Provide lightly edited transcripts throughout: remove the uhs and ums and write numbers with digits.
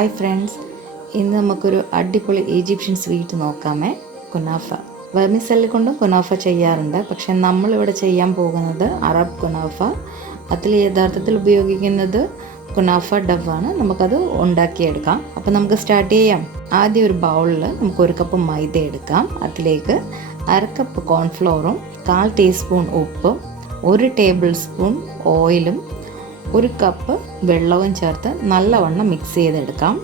Hi friends, ഇന്ന് നമുക്കൊരു അടിപൊളി ഈജിപ്ഷ്യൻ സ്വീറ്റ് നോക്കാമേ. കുനാഫ. വെർമിസെല്ലി കൊണ്ടും കുനാഫ ചെയ്യാറുണ്ട്, പക്ഷെ നമ്മളിവിടെ ചെയ്യാൻ പോകുന്നത് അറബ് കുനാഫ. അതിൽ യഥാർത്ഥത്തിൽ ഉപയോഗിക്കുന്നത് കുനാഫ ഡവാണ്. നമുക്കത് ഉണ്ടാക്കിയെടുക്കാം. അപ്പോൾ നമുക്ക് സ്റ്റാർട്ട് ചെയ്യാം. ആദ്യം ഒരു ബൗളിൽ നമുക്ക് 1 കപ്പ് മൈദ എടുക്കാം. അതിലേക്ക് 1/2 കപ്പ് കോൺഫ്ലോറും 1/4 ടീസ്പൂൺ ഉപ്പും 1 ടേബിൾ സ്പൂൺ ഓയിലും 1 കപ്പ് വെള്ളവും ചേർത്ത് നല്ലവണ്ണം മിക്സ് ചെയ്തെടുക്കാം.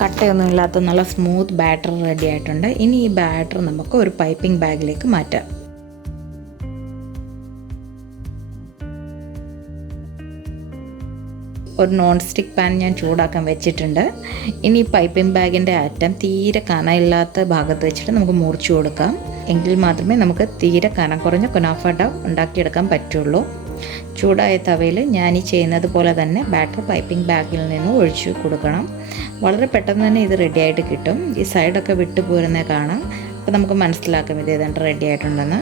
കട്ടയൊന്നുമില്ലാത്ത നല്ല സ്മൂത്ത് ബാറ്റർ റെഡി ആയിട്ടുണ്ട്. ഇനി ഈ ബാറ്റർ നമുക്ക് ഒരു പൈപ്പിംഗ് ബാഗിലേക്ക് മാറ്റാം. ഒരു നോൺ സ്റ്റിക്ക് പാൻ ഞാൻ ചൂടാക്കാൻ വെച്ചിട്ടുണ്ട്. ഇനി പൈപ്പിംഗ് ബാഗിൻ്റെ അറ്റം തീരെ കനമില്ലാത്ത ഭാഗത്ത് വെച്ചിട്ട് നമുക്ക് മുറിച്ചു കൊടുക്കാം. എങ്കിൽ മാത്രമേ നമുക്ക് തീരെ കനം കുറഞ്ഞ കുനാഫ ഡവ് ഉണ്ടാക്കിയെടുക്കാൻ പറ്റുള്ളൂ. ചൂടായ തവയിൽ ഞാൻ ഈ ചെയ്യുന്നത് പോലെ തന്നെ ബാറ്റർ പൈപ്പിംഗ് ബാഗിൽ നിന്ന് ഒഴിച്ചു കൊടുക്കണം. വളരെ പെട്ടെന്ന് തന്നെ ഇത് റെഡി ആയിട്ട് കിട്ടും. ഈ സൈഡൊക്കെ വിട്ടു പോരുന്നത് കാണാം. അപ്പോൾ നമുക്ക് മനസ്സിലാക്കാം ഇത് ഏതാണ്ട് റെഡി ആയിട്ടുണ്ടെന്ന്.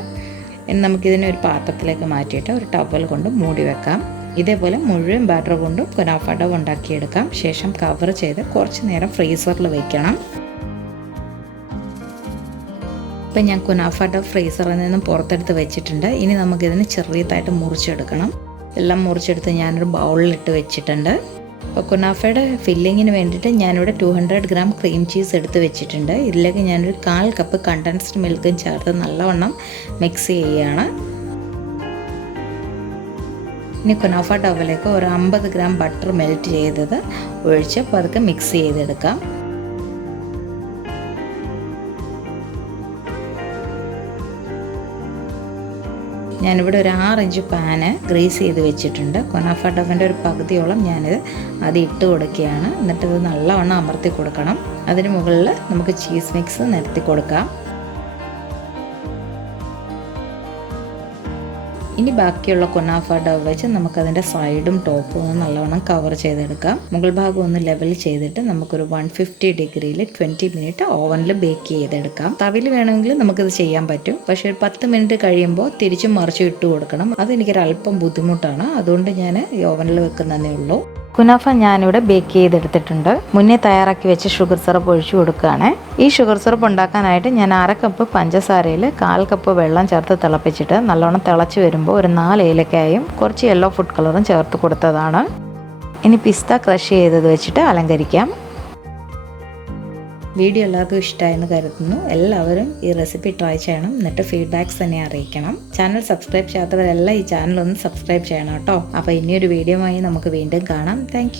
ഇനി നമുക്കിതിനെ ഒരു പാത്രത്തിലേക്ക് മാറ്റിയിട്ട് ഒരു ടവൽ കൊണ്ട് മൂടി വെക്കാം. ഇതേപോലെ മുഴുവൻ ബാറ്റർ കൊണ്ടും കുനാഫ ഡവ് ഉണ്ടാക്കിയെടുക്കാം. ശേഷം കവർ ചെയ്ത് കുറച്ച് നേരം ഫ്രീസറിൽ വയ്ക്കണം. ഇപ്പം ഞാൻ കുനാഫ ഡവ് ഫ്രീസറിൽ നിന്നും പുറത്തെടുത്ത് വെച്ചിട്ടുണ്ട്. ഇനി നമുക്കിതിന് ചെറിയതായിട്ട് മുറിച്ചെടുക്കണം. എല്ലാം മുറിച്ചെടുത്ത് ഞാനൊരു ബൗളിലിട്ട് വെച്ചിട്ടുണ്ട്. അപ്പോൾ കുനാഫയുടെ ഫില്ലിങ്ങിന് വേണ്ടിയിട്ട് ഞാനിവിടെ 200 ഗ്രാം ക്രീം ചീസ് എടുത്ത് വെച്ചിട്ടുണ്ട്. ഇതിലേക്ക് ഞാനൊരു 1/4 കപ്പ് കണ്ടൻസ്ഡ് മിൽക്കും ചേർത്ത് നല്ലവണ്ണം മിക്സ് ചെയ്യുകയാണ്. ഇനി കുനാഫ ഡവിലേക്ക് ഒരു 50 ഗ്രാം ബട്ടർ മെൽറ്റ് ചെയ്തത് ഒഴിച്ച് പതുക്കെ മിക്സ് ചെയ്തെടുക്കാം. ഞാനിവിടെ ഒരു 6 ഇഞ്ച് പാന് ഗ്രീസ് ചെയ്ത് വെച്ചിട്ടുണ്ട്. കുനാഫ ഡവിൻ്റെ ഒരു പകുതിയോളം ഞാനിത് അത് ഇട്ട് കൊടുക്കുകയാണ്. എന്നിട്ട് ഇത് നല്ലവണ്ണം അമർത്തി കൊടുക്കണം. അതിന് മുകളിൽ നമുക്ക് ചീസ് മിക്സ് നിരത്തി കൊടുക്കാം. ഇനി ബാക്കിയുള്ള കുനാഫ ഡവ് വെച്ച് നമുക്കതിൻ്റെ സൈഡും ടോപ്പും ഒന്ന് നല്ലവണ്ണം കവർ ചെയ്തെടുക്കാം. മുകൾ ഭാഗം ഒന്ന് ലെവൽ ചെയ്തിട്ട് നമുക്കൊരു 150 ഡിഗ്രിയിൽ 20 മിനിറ്റ് ഓവനിൽ ബേക്ക് ചെയ്തെടുക്കാം. തവിൽ വേണമെങ്കിൽ നമുക്കിത് ചെയ്യാൻ പറ്റും. പക്ഷേ ഒരു 10 മിനിറ്റ് കഴിയുമ്പോൾ തിരിച്ചും മറിച്ചും ഇട്ട് കൊടുക്കണം. അതെനിക്കൊരല്പം ബുദ്ധിമുട്ടാണ്. അതുകൊണ്ട് ഞാൻ ഈ ഓവനിൽ വെക്കുന്നതേ ഉള്ളൂ. കുനാഫ ഞാനിവിടെ ബേക്ക് ചെയ്തെടുത്തിട്ടുണ്ട്. മുന്നേ തയ്യാറാക്കി വെച്ച് ഷുഗർ സിറപ്പ് ഒഴിച്ചു കൊടുക്കുകയാണ്. ഈ ഷുഗർ സിറപ്പ് ഉണ്ടാക്കാനായിട്ട് ഞാൻ 1/2 കപ്പ് പഞ്ചസാരയിൽ 1/4 കപ്പ് വെള്ളം ചേർത്ത് തിളപ്പിച്ചിട്ട് നല്ലോണം തിളച്ച് വരുമ്പോൾ ഒരു 4 ഏലക്കായും കുറച്ച് യെല്ലോ ഫുഡ് കളറും ചേർത്ത് കൊടുത്തതാണ്. ഇനി പിസ്ത ക്രഷ് ചെയ്തത് വെച്ചിട്ട് അലങ്കരിക്കാം. വീഡിയോ എല്ലാവർക്കും ഇഷ്ടമായെന്ന് കരുതുന്നു. എല്ലാവരും ഈ റെസിപ്പി ട്രൈ ചെയ്യണം. എന്നിട്ട് ഫീഡ്ബാക്ക്സ് തന്നെ അറിയിക്കണം. ചാനൽ സബ്സ്ക്രൈബ് ചെയ്യാത്തവരെല്ലാം ഈ ചാനൽ ഒന്ന് സബ്സ്ക്രൈബ് ചെയ്യണം കേട്ടോ. അപ്പോൾ ഇനിയൊരു വീഡിയോയുമായി നമുക്ക് വീണ്ടും കാണാം. താങ്ക്